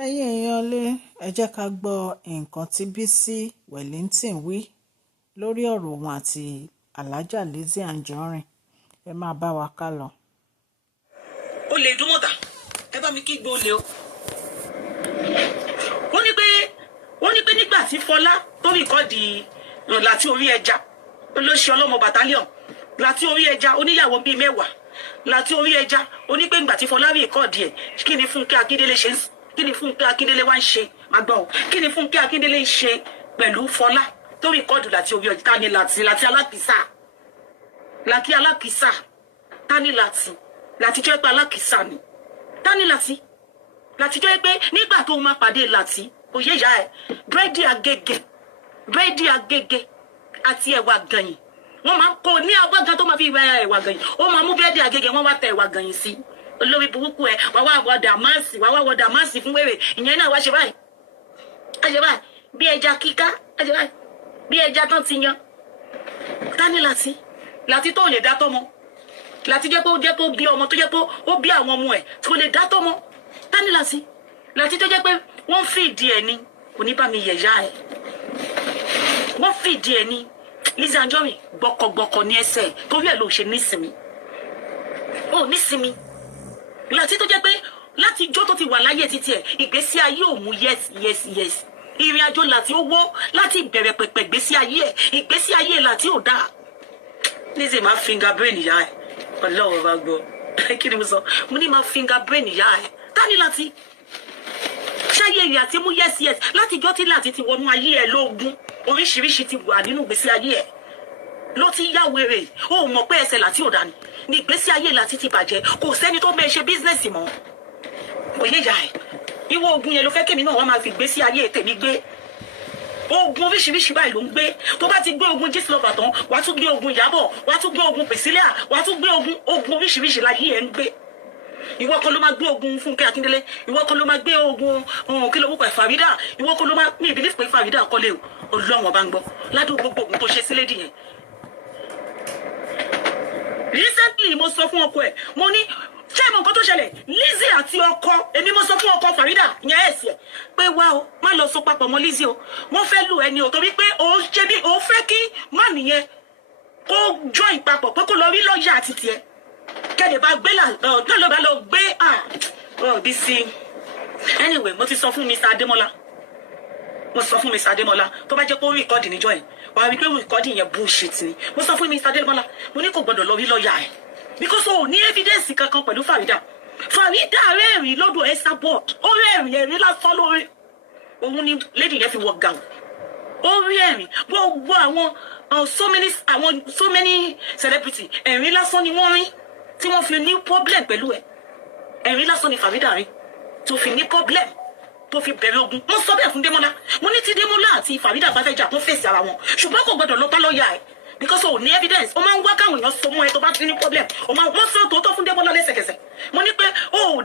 ẹ̀yin èèyàn lé ẹ jẹ́ ká gbọ́ nǹkan tí Bísí Wellington wí lórí ọ̀rọ̀ òun àti Alhaja Lizzy Anjorin. Ẹ máa bá wa ká lọ. ó lè dún mọ́ta ẹ bá mi kí gbó lé o. ó ní pé nígbà tí Fọlá tó rìkọ́ọ̀dì láti orí ẹja olóṣì ọlọ́mọ bàtálíọ̀n láti orí ẹja oníyàwó bíi 10 láti orí ẹja ó ní pé nígbà tí Fọlá rìkọ́ọ̀dì ẹ̀ kí ni Fúnkẹ́ Akíndélé ṣe ń kí ni Fúnkẹ́ Akíndélé wá ń ṣe máa gbọ́ ọ kí ni Fúnkẹ́ Akíndélé ń ṣe pẹ̀lú Fọlá tó rìkọ́ọ̀dù láti orí ọjà tani láti alákìsà tani láti jẹ́ pé alákìsà ni tani láti jẹ́ pé nígbà tó máa pàdé láti òye ìyá ẹ̀ búrẹ́dì agége àti ẹ̀wà gànyìn wọ́n máa kó ní agbágan tó máa fi ẹ̀wà gànyìn ó máa mú búrẹ́dì agége wọ́n wá tẹ ẹ̀wà gànyìn sí olórí burúkú ẹ̀ wá wọ dàmáàsì fún wèrè ìyẹn náà wá ṣe báyìí bí ẹja kíká bí ẹja tán ti yan tani láti tó lè dá tọ́mọ láti jẹ́ pé ó bí ọmọ tó jẹ́ pé ó bí àwọn ọmọ ẹ̀ tó lè dá tọ́mọ tani láti tó jẹ́ pé wọ́n fìdí ẹ̀ ni kò ní bá mi yẹ̀yà ẹ̀ wọ́n fìdí ẹ̀ ni Lizzy Anjorin gbọkọgbọkọ ní ẹsẹ̀ torí ẹ̀ ló ṣe nísinmi láti tó jẹ́ pé láti ijó tó ti wà láyé títí ẹ̀ ìgbésí ayé òun yes ìrìn àjò láti owó láti ìbẹ̀rẹ̀ pẹ̀pẹ̀ ìgbésí ayé láti ò dáa Lizzy máa finger brain ìyá ẹ̀ ọlọ́wọ́ bá gbọ́ kí ni mo sọ mo ní máa finger brain ìyá ẹ̀ tani láti ṣáyé ìyá tí mú yes láti ijó tí láti ti wọnú ayé ẹ̀ lóògùn oríṣiríṣi ti wà nínú ìgbésí ayé ẹ̀ ló ti yá wèrè ó mọ̀ pé ẹsẹ̀ láti ò dá ni ní ìgbésí ayé láti ti bàjẹ́ kò sẹ́ni tó bẹ́ẹ̀ ṣe bísínẹ́sì mọ́ òye ìyá ẹ̀ ìwọ ogun yẹn ló fẹ́ kémi náà wọ́n máa fi ìgbésí ayé tèmi gbé ogun oríṣiríṣi báyìí ló ń gbé tó bá ti gbé ogun Gistlover tán wàá tún gbé ogun Ìyábọ̀ wàá tún gbé ogun Priscilla wàá tún gbé ogun oríṣiríṣi láyé ẹ̀ ń gbé ìwọ kan ló máa gbé ogun Fúnkẹ́ Akíndélé ìwọ kan ló máa gbé ogun kí ló wúkọ̀ Farida ìwọ kan ló máa ní ìbílẹ̀ pé Farida kọ́lé o Ọlọ́run bá ń gbọ́ ládùn gbogbo ogun tó ṣe sí lédi yẹn. Recently mo sọ fún ọkọ ẹ̀ mo ní ṣé ìmọ̀ nǹkan tó ṣẹlẹ̀ Lizzy àti ọkọ èmi mo sọ fún ọkọ Farida ìyẹn ẹ̀sì ẹ̀ pé wá o má lọ so papọ̀ mọ́ Lizzy o wọ́n fẹ́ lù ẹni o torí pé o ṣe bí o fẹ́ kí má nìyẹn kó jọ ìpapọ̀ pé kó lọ rí lọ́ọ̀yà àti tiẹ̀ kẹ́lẹ̀ bá gbé náà bá lọ gbé Bísí anyway mo ti sọ fún Mr. Adémọ́lá tó bá jẹ́ pé ó rìkọ́dì níjọ́ yẹn wàá rí pé rìkọ́dì yẹn bullshit ni mo sọ fún Mr. Adémọ́lá mo ní kò gbọdọ̀ lọ rí lọ́ọ̀yà ẹ̀ because o ní evidence kankan pẹ̀lú Farida rẹ́ẹ̀rí lọ́dọ̀ ẹ̀sà board ó rẹ́ẹ̀rí ẹ̀rí lásán lórí òun ni lady yẹn fi wọ gàù ó rí ẹ̀rí gbogbo àwọn so many celebrity ẹ̀rí lásán ni wọ́n rí tí wọ́n fi ní problem pẹ̀lú ẹ̀ ẹ̀rí lásán ni Farida rí tó fi ní problem tó fi bẹ̀rẹ̀ ogun mo sọ bẹ́ẹ̀ fún Démọ́lá mo ní tí Démọ́lá àti Farida bá fẹ́ jà tó fèsì ara wọn ṣùgbọ́n kò gbọdọ̀ lọ bá lọ́ọ̀yà ẹ̀ because o ní evidence o máa ń wá káwọn èèyàn so mọ́ ẹ tó bá ti ní problem o máa wọ́n sọ tòótọ́ fún Démọ́lá lẹ́sẹ̀kẹsẹ̀ mo ní pé o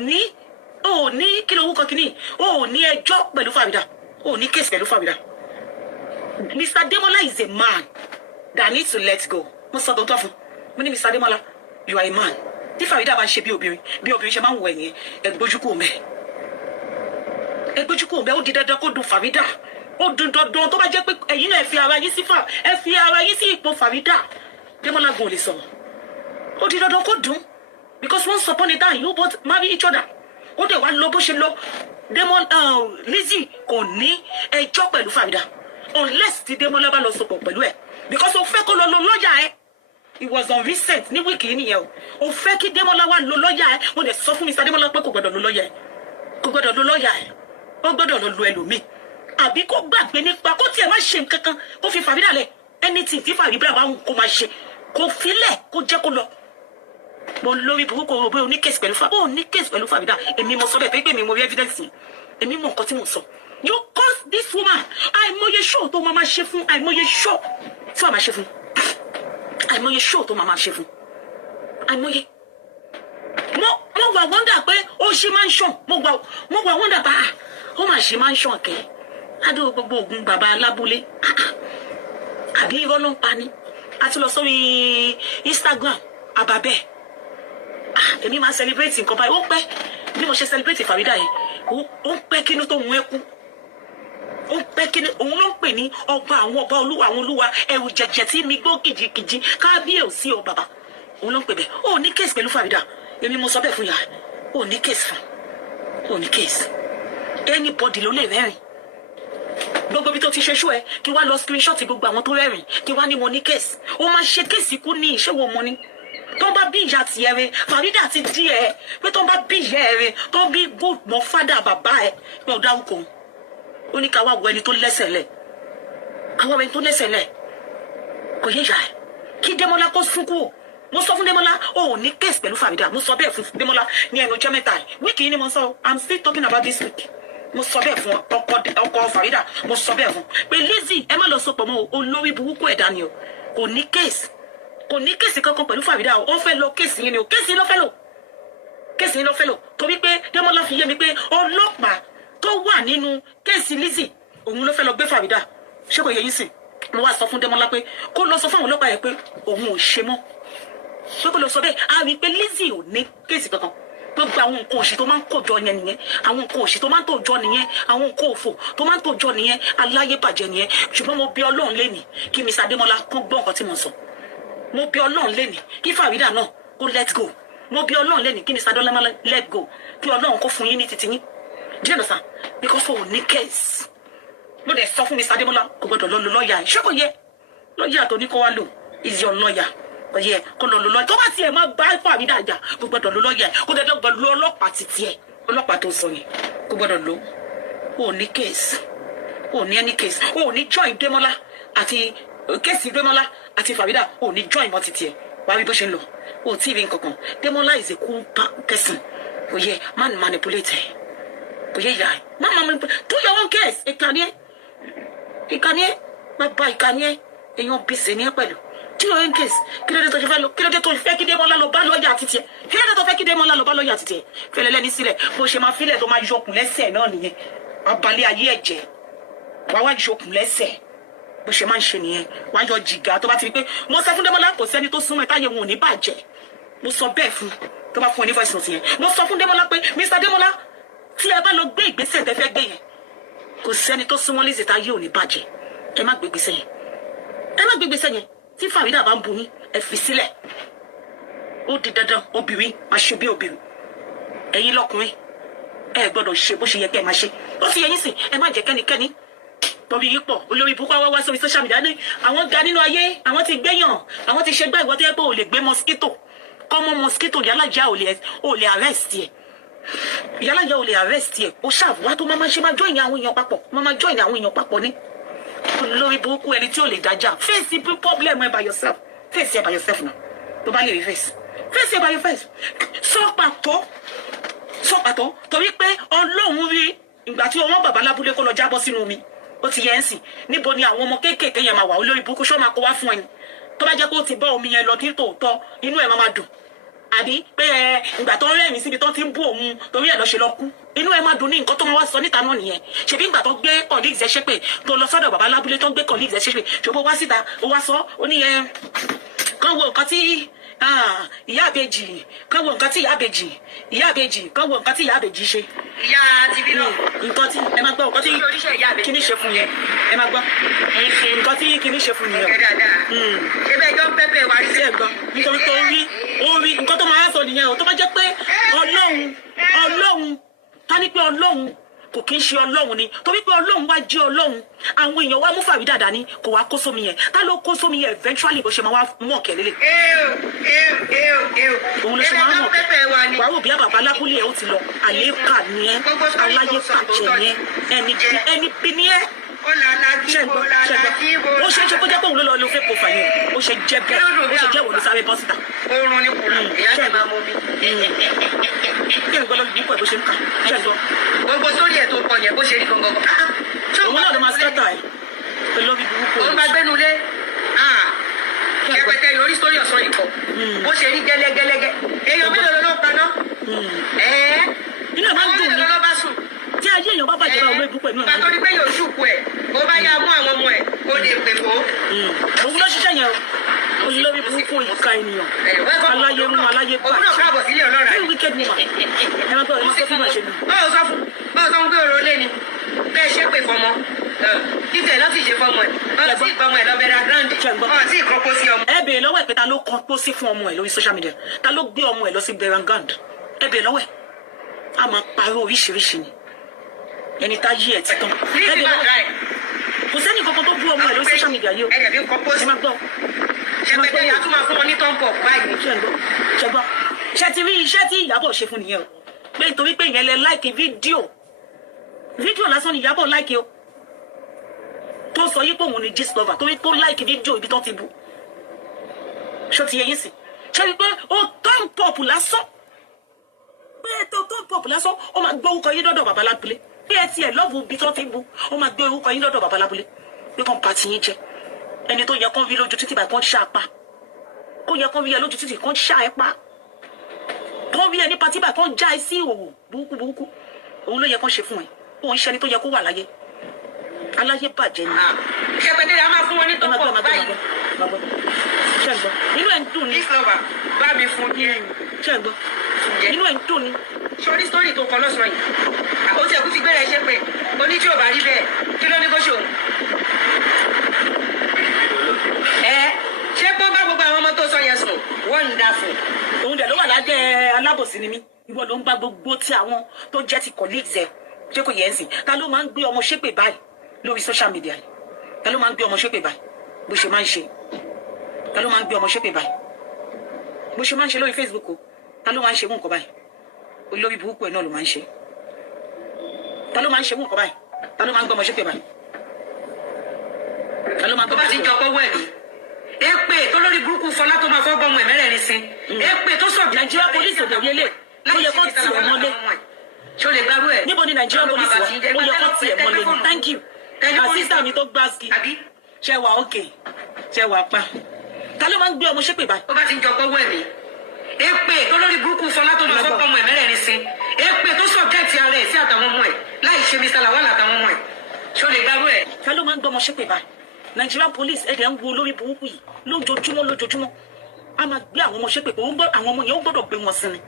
ní kí ló wúkọ kínní o ní ẹjọ́ pẹ̀lú Farida o ní case pẹ̀lú Farida Mr. Démọ́lá is a man that needs to let go mo sọ tòótọ́ fún mo ní Mr. Démọ́lá you are a man tí Farida bá ń ṣe bí obìnrin ṣe máa ń wọ ẹ̀yìn ẹgbójúkú mẹ́ ó di dandan kó dùn Farida ó dùn dandan tó bá jẹ́ pé ẹ̀yin náà ẹ fi ara yín sí ipò Farida Démọ́lá gun ò lè sọ̀rọ̀ ó di dandan kó dùn because once upon a time you both marry each other ó dẹ̀ wá lọ bó ṣe lọ Lizzy kò ní ẹjọ́ pẹ̀lú Farida unless tí Démọ́lá bá lọ sopọ̀ pẹ̀lú ẹ̀ because ó fẹ́ kó lọ lọ́ọ̀yà ẹ̀ it was on recent ní wíìkì nìyẹn o fẹ́ kí Démọ́lá wá lo lọ́ọ̀yà ẹ̀ mo dẹ̀ sọ fún Mr. Démọ́lá pé kò gbọdọ̀ lo lọ́ọ̀yà ẹ̀ ó gbọdọ̀ lọ lo ẹlòmíì àbí kó gbàgbé nípa kó tiẹ̀ má ṣe nǹkan kan kó fi Farida lẹ̀ anything tí Farida bá kó máa ṣe kó filẹ̀ kó jẹ́ kó lọ. mo lórí burúkú òbí oníkèsì pẹ̀lú Farida èmi mo sọ bẹ́ẹ̀ pé mi mo rí evidence èmi mọ nǹkan tí mo sọ. you cause this woman àìmọye show tó máa ṣe fún àìmọye show tí wàá máa ṣe fún àìmọye show tó máa ṣe fún àìmọye. mo wà wọ́ndà pé ó ṣe máa ń ṣàn mo wà wọ́ndà pé ó máa ṣe máa ń ṣàn kẹ́ adó gbogbo ogun bàbá alábúlé àbí irọ́ ló ń pa ni a ti lọ sórí Instagram àbàbẹ́ èmi máa celebrate nǹkan báyìí ó pẹ́ bí mo ṣe celebrate Farida yẹn ó ń pẹ́ kínú tó hun ẹ́ kú ó ń pẹ́ kínú òun ló ń pè ní ọba àwọn ọba olúwa àwọn olúwa ẹrù jẹjẹ tí mi gbó kìjìkìjì kábíyèsí o bàbá òun ló ń pè bẹ́ẹ̀ ó ní kéèsì pẹ̀lú Farida èmi mo sọ bẹ́ẹ̀ fún yà ó ní kéèsì fún ó ní kéèsì anybody ló lè rẹ́rìn gbogbo bí tó ti ṣe ṣó ẹ kí wá lọ screenshot gbogbo àwọn tó rẹ́rìn kí wá ní mo ní kéèsì ó máa ṣe kéèsì kú ní ìṣòwò mo ní tó bá bí ìyá tiẹ̀ rẹ Farida ti dí ẹ pé tó bá bí ìyá ẹ rẹ tó bí good mọ fádà bàbá ẹ pé ọ̀dà òkò ó ní ká wá wo ẹni tó lẹ́sẹ̀ lẹ̀ ká wá wo ẹni tó lẹ́sẹ̀ lẹ̀ kò yé ìyá ẹ kí Démọ́lá kó sunkún mo sọ fún Démọ́lá ó ní kéèsì pẹ̀lú Farida mo sọ bẹ́ẹ̀ fún Démọ́lá ní ẹnu ọjọ́ mẹ́ta wíìkì yìí ni mo sọ I'm still talking about this week mo sọ bẹ́ẹ̀ fún ọkọ Farida mo sọ bẹ́ẹ̀ fún pé Lizzy ẹ má lọ sọpọ̀ mọ́ olórí burúkú ẹ̀dá ni o kò ní kéèsì kankan pẹ̀lú Farida o ó fẹ́ lọ kéèsì yẹn ni o kéèsì yẹn ló fẹ́ lò torí pé Démọ́lá fi yé mi pé ọlọ́pàá tó wà nínú kéèsì Lizzy òun ló fẹ́ lọ gbé Farida ṣé kò yẹ yín sìn mo wá sọ fún Démọ́lá pé kó lọ sọ fún àwọn ọlọ́pàá yẹn pé òun ò ṣe mọ́ pé kó lọ sọ bẹ́ẹ̀ á rí i pé Lizzy ò ní kéèsì kankan gbogbo àwọn nǹkan òṣì tó máa ń kójọ yẹn nìyẹn àwọn nǹkan òṣì tó máa ń tòjọ nìyẹn àwọn nǹkan òfò tó máa ń tòjọ nìyẹn aláyébàjẹ́ nìyẹn ṣùgbọ́n mo bí Ọlọ́run lénìí kí Mr. Adémọ́lá kán gbọ́ nǹkan tí mo sọ mo bí Ọlọ́run lénìí kí Farida náà kó let go mo bí Ọlọ́run lénìí kí Mr. Adémọ́lá let go kí Ọlọ́run kó fún yín ní titi yín díẹ̀ lọ́sàn because o ní case mo dẹ̀ sọ fún Mr. Adémọ́lá kò gbọdọ̀ lọ lo lọ́ọ̀yà ṣé kò yẹ lọ́ọ̀yà tó ní kó wá lò is your lawyer kò yẹ kó lọ lo lọ́ọ̀yà tó bá tiẹ̀ máa bá Farida jà kò gbọdọ̀ lo lọ́ọ̀yà kò gbọdọ̀ lo ọlọ́pàá títí ẹ̀ ọlọ́pàá tó sọ yẹn kò gbọdọ̀ lo o ní case o ní any case o ní join Démọ́lá àti kéèsì Démọ́lá àti Farida o ní join mọ́ títí ẹ̀ wá rí bó ṣe ń lọ o tí ì rí nǹkan kan Démọ́lá is a cool person kò yẹ man manipulate ẹ̀ kò yẹ yà ẹ̀ man manipulate do your own case ìkànnì ẹ̀ bàbá ìkànnì ẹ̀ èèyàn bìsẹ̀ ní ẹ̀ pẹ̀lú do your own case kí ló dé tó fẹ́ lọ kí ló dé tó fẹ́ kí Démọ́lá lọ bá lọ́ọ̀yà títí ẹ̀ kí ló dé tó fẹ́ kí Démọ́lá lọ bá lọ́ọ̀yà títí ẹ̀ fẹ́lẹ́ lẹ́ni sílẹ̀ bó ṣe máa fílẹ̀ tó máa yọkùn lẹ́sẹ̀ náà nìyẹn abalẹ̀ ayé ẹ̀jẹ̀ wàá wá yọkùn lẹ́sẹ̀ bó ṣe máa ń ṣe nìyẹn wàá yọ jìgá tó bá ti rí pé mo sọ fún Démọ́lá kò sẹ́ni tó súnmọ́ ẹ̀ táyé wọn ò ní bàjẹ́ mo sọ bẹ́ẹ̀ fún tó bá fún ẹ ní voice note yẹn mo sọ fún Démọ́lá pé Mr. Démọ́lá tí ẹ bá lọ gbé ìgbésẹ̀ tẹ́ fẹ́ gbé yẹn kò sẹ́ni tó súnmọ́ Lizzy táyé ò ní bàjẹ́ ẹ má gbé ìgbésẹ̀ yẹn tí Farida bá ń bu yín ẹ fi sílẹ̀ ó di dandan obìnrin máa ṣe bí obìnrin ẹ̀yin lọ́kùnrin ẹ gbọ́dọ̀ ṣe bó ṣe yẹ kẹ́ ẹ máa ṣe ó fi ẹ̀yin sìn ẹ má jẹ́ kẹ́nikẹ́ni tọ́bi yìí pọ̀ olórí ibùkún wá sórí social media ní àwọn ga nínú ayé àwọn ti gbẹ́yàn àwọn ti ṣe gbá ìwọ́n tó yẹ pé ò lè gbé mosquito kọ́mọ mosquito yálàjá ò lè arrest yẹ yálàjá ò lè arrest yẹ ó ṣàwá tó máa ṣe máa join àwọn èèyàn papọ̀ ní olórí ibùkún ẹni tí ò lè dájà face the problem by yourself face it by yourself now tó bá lè rí face it by your face sọ pàtó torí pé Ọlọ́run rí ìgbà tí ọmọ bàbá lábúlé kó lọ jábọ́ sínú omi ó ti yẹ ń sìn níbo ni àwọn ọmọ kéékèèké yẹn máa wà olórí burúkú ṣọ́ máa kó wá fún ẹni tó bá jẹ́ pé ó ti bá omi yẹn lọ ní tòótọ́ inú ẹ̀ máa dùn àbí pé ìgbà tó ń rẹ́rìn síbi tó ti ń bú òun torí ẹ̀ lọ ṣe lọ kú inú ẹ̀ máa dùn ní nǹkan tó máa wá sọ níta náà nìyẹn ṣebí ìgbà tó gbé colleagues ẹ̀ ṣépè tó lọ sọ́dọ̀ bàbá lábúlé tó ń gbé colleagues ẹ̀ ṣépè ṣòbó wá síta ó wá sọ ó ní ẹ kán wo nǹkan tí ìyá àbèjì kán wo nǹkan tí ìyá àbèjì kán wo nǹkan tí ìyá àbèjì ṣe. ìyá tv náà. nǹkan tí ẹ máa gbọ́ nǹkan tí kíní ṣe fún yẹn ẹ máa gbọ́ nǹkan tí kíní ṣe fún yẹn. ẹ dáadáa. ṣé bẹ́ẹ̀ jọ pẹ́pẹ́ wá rí sí ẹ̀ gbọ́ nítorí tó rí nǹkan tó máa ń sọ nìyẹn o tó bá jẹ́ pé Ọlọ́run ta ni pé Ọlọ́run kò kí ń ṣe Ọlọ́run ni torí pé Ọlọ́run wá jẹ́ Ọlọ́run àwọn èèyàn wá mú Farida dání kò wá kó sómi yẹn tá ló kó sómi yẹn eventually bó ṣe máa wá mọ̀ kẹ́lẹ́lẹ̀. òun ló ṣe máa ń mọ̀ kẹ́ wàá wò bí àbàbá lábúlé ẹ̀ ó ti lọ àléékà ni ẹ́ aláyé pàjẹ́ ni ẹ́ ẹni bí ni ẹ́ ṣẹ́gbọ́n ó ṣe é ṣe kó jẹ́ pé òun ló lọ lo fẹ́ pòfà yẹn ó ṣe jẹ́ bẹ́ẹ̀ ó ṣe jẹ́ wò ló sáré bọ́ síta. oorun ní kùnà ìyá ṣe máa mú mi. kí ẹ̀ gbọ́ lọ́dún dípò ẹ̀ bó ṣe ń kà ṣẹ́gbọ́n. gbogbo sórí ẹ̀ tó kọ yẹn bó ṣe rí gangan. òun náà ló máa sẹ́tà ẹ̀ pẹ̀lú ọbí burúkú. òun bá gbẹ́nu lé kẹpẹtẹ yọrí sórí ọ̀sán ìkọ bó ṣe rí gẹ́lẹ́gẹ́lẹ́gẹ́ èèyàn mélòó ló paná. inú ẹ̀ máa ń dùn mí. tí ayé èèyàn bá bàjẹ́ bá olóògùn pẹ̀lú ẹ̀. pàtó ni pé yóò ṣùkú ẹ̀ ó bá yá mú àwọn ọmọ ẹ̀ ó lè pè fó. òun ló ṣiṣẹ́ yẹn o olórí burúkú ìka ènìyàn aláyé mú aláyé òun náà káàbọ̀ sílé ọlọ́ra very wicked woman ẹ máa gbọ́ fún àṣẹ mi. báwo sọ fún fọmọ títẹ̀ lọ́sì ṣe fọmọ ẹ̀ ọ̀sì ìgbọmọ ẹ̀ lọ́bẹ̀rẹ̀ grand ọ̀sì ìkọ́kọ́ sí ọmọ. ẹ bèèrè lọ́wọ́ ẹ̀ pé ta ló kọ́ pósí fún ọmọ ẹ̀ lórí social media ta ló gbé ọmọ ẹ̀ lọ sí bẹ̀rẹ̀ grand ẹ bèèrè lọ́wọ́ ẹ̀ a máa parọ́ oríṣiríṣi ni ẹni tá yí ẹ̀ ti tán ẹ bèèrè lọ́wọ́ ẹ̀ kò sẹ́ni kankan tó bú ọmọ ẹ̀ lórí social media yìí o ẹ̀yẹ̀ bí kọ́ pósí ẹ máa gbọ́ ṣẹpẹtẹ yà tún máa fún wọn ní tọ́ǹpọ̀ báyìí. ṣẹgbọ́n ṣe ti rí iṣẹ́ tí Ìyábọ̀ ṣe fún nìyẹn o pé nítorí pé ìyẹn lẹ láìkì fídíò lásán ni Ìyábọ̀ láìkì o tó sọ yí pé òun ni gist lover torí pé ó láìkì fídíò ibi tó ti bu ṣó ti yẹ yín sí ṣe rí pé ó turn pop lásán pé tó turn pop lásán ó máa gbé orúkọ yín dọ́dọ̀ bàbá lábúlé bí ẹ tiẹ̀ lọ́ọ̀bù ibi tó ti bu ó máa gbé orúkọ yín dọ́dọ̀ bàbá lábúlé pé kàn pa tiyín jẹ ẹni tó yẹ kán rí lójú títì báyìí kán ṣá apá ó yẹ kán rí ẹ lójú títì kán ṣá ẹ pa kán rí ẹ ní patí báyìí kán já ẹ sí ìhòòhò burúkú òun ló yẹ kán ṣe fún ẹ òun ṣẹni tó yẹ kó wà láyé aláyé bàjẹ́ ni. ṣẹpẹtẹ yà máa fún wọn ní tọ́ǹpọ̀ báyìí. ṣe ń gbọ́ inú ẹ̀ ń dùn ní. Gistlover bá mi fún ní ẹ̀yìn. ṣe ń gbọ́ inú ẹ̀ ń dùn ní. sórí sítórì tó kọ lọ́sàn-án yìí ó ti ẹ̀kú ti gbéra ẹṣẹ́ pé oní tí ò bá rí bẹ́ẹ̀ kí ló ní kó ṣe òun. ṣé kó bá gbogbo àwọn ọmọ tó sọ yẹn sùn wonderful. òun dẹ̀ ló wà lábẹ́ alábòsí ni mí ìwọ ló ń bá gbogbo tí àwọn tó jẹ́ ti colleagues ẹ̀ ṣé kò yẹ ẹ́ sìn ta ló máa ń gbé ọmọ ṣépè báyìí lórí social media yìí ta ló máa ń gbé ọmọ ṣépè báyìí bó ṣe máa ń ṣe ta ló máa ń gbé ọmọ ṣépè báyìí bó ṣe máa ń ṣe lórí Facebook o ta ló máa ń ṣe mú nǹkan báyìí olórí burúkú ẹ̀ náà ló máa ń ṣe ta ló máa ń ṣe mú nǹkan báyìí ta ló máa ń gbé ọmọ ṣépè báyìí ta ló máa ń gbé ọmọ ṣépè báyìí. èpè tó lórí burúkú Fọlá tó máa fọ́ bọ́mọ ẹ̀mẹ́rẹ̀ẹ́rin sin èpè tó sọ Nàìjíríà police òde yẹlé ó yẹ kó tì ẹ̀ mọ́lé ṣó lè gbárù ẹ̀. níbo ni Nàìjíríà police wà ó yẹ kó tì ẹ̀ mọ́lé ni thank you àsísà mi tó gbá ski ṣe wà ókè ṣe wà pa ta ló máa ń gbé ọmọ ṣépè báyìí. ó bá ti ń jọ gbọ́wọ́ ẹ̀mí èpè tó lórí burúkú Fọlá tó máa fọ́ bọ́mọ ẹ̀mẹ́rẹ̀ẹ́rin sin èpè tó sọ gẹ́ẹ̀tì ara ẹ̀ sí àtàwọn ọmọ ẹ̀ láì ṣe Mr. Lawal àtàwọn ọmọ ẹ̀ ṣó lè gbárù ẹ̀. ta ló máa ń gbé ọmọ ṣépè báyìí Nigerian police ẹ̀dẹ̀ ń wo olórí burúkú yìí lójoojúmọ́ a máa gbé àwọn ọmọ ṣépè pé àwọn ọmọ yẹn ó gbọ́dọ̀ gbé wọn sí ni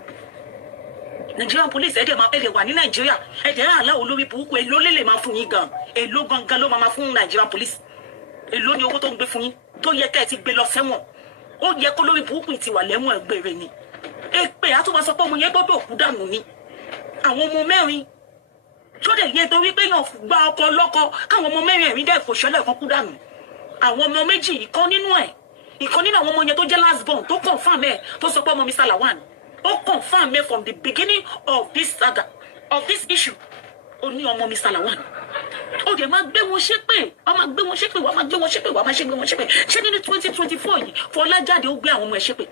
Nigerian police ẹ̀dẹ̀ wà ní Nàìjíríà ẹ̀dẹ̀ ń àlá olórí burúkú èló lè máa fún yín gan èló gangan ló máa fún Nigerian police èló ni owó tó ń gbé fún yín tó yẹ ká ẹ ti gbé lọ sẹ́wọ̀n ó yẹ kó lórí burúkú ti wà lẹ́wọ̀n ẹgbẹ̀rẹ̀ ni èpè àtúbọ̀ sọ pé ọmọ yẹn gbọ́dọ̀ kú dànù ni àwọn ọmọ mẹ́rin tó dẹ̀ yẹ torí pé yàn gba ọkọ lọ́kọ káwọn ọmọ mẹ́rin ẹ̀rín dẹ̀ fòṣẹ́lẹ̀ kan kú dànù àwọn ọmọ méjì ìkan nínú àwọn ọmọ yẹn tó jẹ́ last born tó confirm ẹ̀ tó sọ pé ọmọ Mr. Lawal ó confirm ẹ̀ from the beginning of this saga of this issue ó ní ọmọ Mr. Lawal ó dẹ̀ máa gbé wọn ṣépè wọ́n máa gbé wọn ṣépè wọ́n máa gbé wọn ṣépè wọ́n máa gbé wọn ṣépè ṣé nínú 2024 yìí Fọlá jáde ó gbé àwọn ọmọ ẹ̀ ṣépè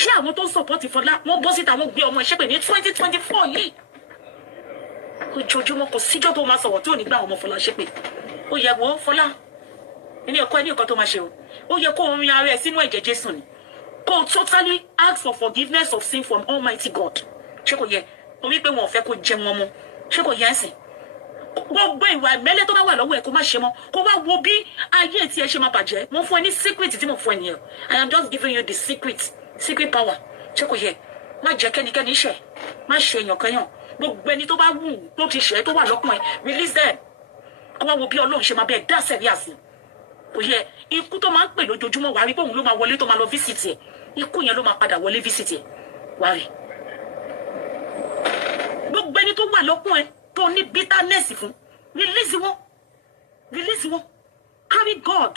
ṣé àwọn tó ń support Fọlá wọ́n bọ́ síta wọ́n gbé ọmọ ẹ̀ ṣépè ní 2024 yìí ojoojúmọ́ kò síjọ́ tó máa sọ̀rọ̀ tí ò ní gbé àwọn ọmọ Fọlá ṣépè ó yẹ wọ́n Fọlá ní ẹ̀kọ́ ẹni nǹkan tó máa ṣe o ó yẹ kó orin ara ẹ̀ sínú ẹ̀jẹ̀ Jésù ni kó totally ask for forgiveness of sin from Almighty God ṣé kò yẹ orí pé wọn ò fẹ́ kó jẹ wọn mọ́ ṣé kò yẹ ẹ̀sìn gbogbo ìwà ìmẹ́lẹ́ tó bá wà lọ́wọ́ ẹ̀ kó má ṣe mọ́ kó wá wo bí ayé tí ẹ ṣe máa bàjẹ́ mo fún ẹ ní secret tí mo fún ẹ nìyẹn I am just giving you the secret power ṣé kò yẹ má jẹ́ kẹ́nikẹ́ni ṣẹ̀ má ṣe èèyàn kẹ́yàn gbogbo ẹni tó bá wù tó ti ṣẹ̀ tó wà lọ́kùn ẹ release them kó wá wo bí Ọlọ́run ṣe máa bẹ́ẹ̀ dá sẹ́rí àsìn kò yẹ ikú tó máa ń pè lójoojúmọ́ wàá rí bóun ló máa wọlé tó máa lọ visit ẹ̀ ikú yẹn ló máa padà wọlé visit ẹ̀ wàá rí gbogbo ẹni tó wà lọ́kùn ẹ tó ní bitterness fún release wọn carry God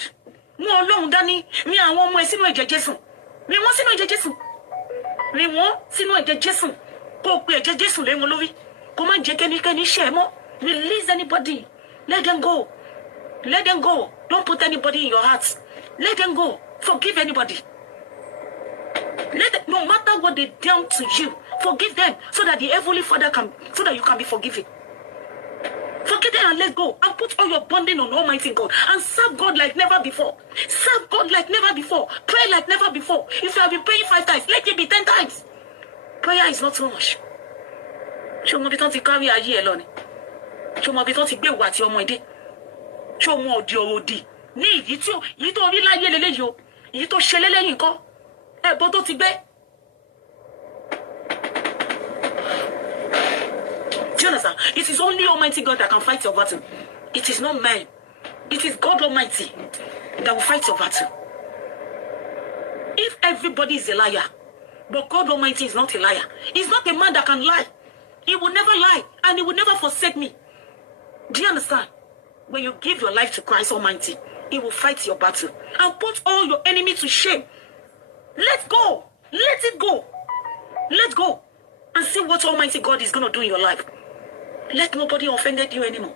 mú Ọlọ́run dání rí àwọn ọmọ ẹ sínú ẹ̀jẹ̀ Jésù rí wọn sínú ẹ̀jẹ̀ Jésù kó o pe ẹ̀jẹ̀ Jésù lé wọn lórí kó má jẹ́ kẹ́nikẹ́ni ṣẹ̀ mọ́ release anybody let them go don't put anybody in your heart let them go forgive anybody no matter what they done to you forgive them so that the heavenly Father so that you can be forgiven. Forget them and let go and put all your bonding on Almighty God and serve God like never before. Serve God like never before. Pray like never before. If you have been praying 5 times, let it be 10 times. Prayer is not too much. Ṣé o mọ bí tán ti kárí ayé ẹ lọ ni? Ṣé o mọ bí tán ti gbé ìwà àti ọmọ ẹdẹ? Ṣé o mọ ọdí ọ̀rọ̀ òdì? Ní èyí tó rí láyé lélẹ́yìí o, èyí tó ṣe lélẹ́yìn kọ́, ẹ̀bọ tó ti gbé. Do you understand? It is only Almighty God that can fight your battle. It is not man. It is God Almighty that will fight your battle. If everybody is a liar, but God Almighty is not a liar. He's not a man that can lie. He will never lie, and he will never forsake me. Do you understand? When you give your life to Christ Almighty, he will fight your battle and put all your enemies to shame. Let go. Let it go. Let go. And see what Almighty God is going to do in your life. Let nobody offend you anymore.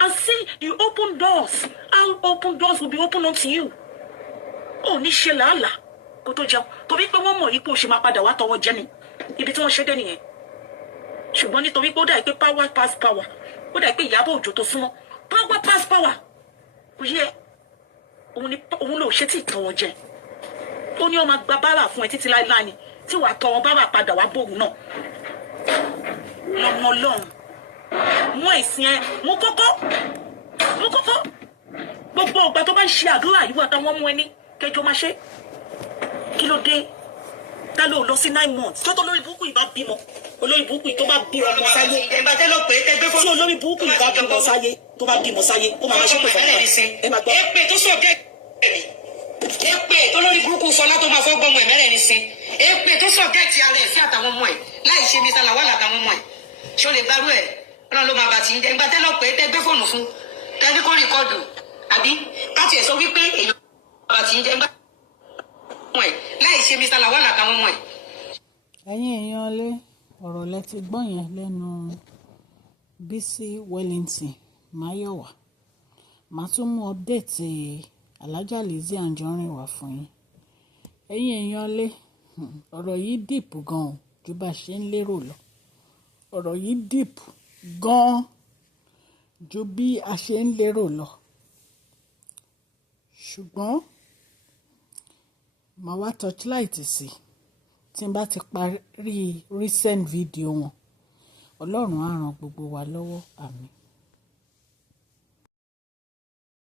And see, you open doors. How open doors will be open unto you. Oh, ní ṣe làálàá kó tó jẹun. Torí pé wọ́n mọ̀ yìí pé ó ṣe máa padà wá tọwọ́ jẹ ni. Ibi tí wọ́n ṣe dé nìyẹn. Ṣùgbọ́n nítorí pé ó dà pé power pass power. Ó dà pé Ìyábọ̀ Òjó tó súnmọ́. Power pass power. Kò yẹ. Òun ló ṣe tí ìtọwọ́ jẹ. Ó ní ó máa gba bára fún ẹ títí láíláí ni. Tí wàá tọwọ́ bára padà wá bóun náà. Lọ́mọ Ọlọ́run. Mú ẹ̀sìn ẹ. Mú kókó. Gbogbo ọgbà tó bá ń ṣe àdúrà yìí wà táwọn mú ẹni kẹjọ máa ṣe. Kí ló dé? Ta ló lọ sí 9 months? Tó lórí burúkú ìbá bímọ. Olórí burúkú tó bá bí ọmọ sáyé. Ẹgbẹ́ tẹ́lọ̀ pé ẹgbẹ́ fún. Tí olórí burúkú ìbá bímọ sáyé. Tó bá bímọ sáyé. Ó máa ṣe pé fọlá. Ẹ máa gbọ́. Èpè tó sọ gẹ́ èpè tó lórí burúkú Fọlá tó máa fọ́ gbọ́mọ ẹ̀mẹ́rẹ̀ ní sin. Èpè tó sọ gẹ́ẹ̀tì ara ẹ̀ sí àtàwọn ọmọ ẹ̀ láì ṣe Mr. Lawal àtàwọn ọmọ ẹ̀. Ṣé o lè gbárù ẹ̀? Ọlọ́run ló máa bàtì ń jẹ́. Ìgbà tẹ́lọ̀ pé tẹ́gbẹ́ fóònù fún. Tẹ́gbẹ́ kó rìkọ́dù. Àbí káàtì ẹ̀ sọ wípé èèyàn bàtì ń jẹ́ láì ṣe Mr. Lawal àtàwọn ọmọ ẹ̀. ẹ̀yin èèyàn lé ọ̀rọ̀ lẹ ti gbọ́ yẹn lẹ́nu Bísí Wellington Máyọ̀wá. Màá tún mú ọ́pdẹ̀tì Alhaja Lizzy Anjorin wá fún yín. ẹ̀yin èèyàn lé ọ̀rọ̀ yìí dìpù gan-an ju bá ṣe ń lérò lọ. ọ̀rọ̀ yìí dìpù gan-an ju bí a ṣe ń lérò lọ. ṣùgbọ́n màá wá torchlight sí tí n bá ti parí recent video wọn. Ọlọ́run á ràn gbogbo wa lọ́wọ́. Àmín.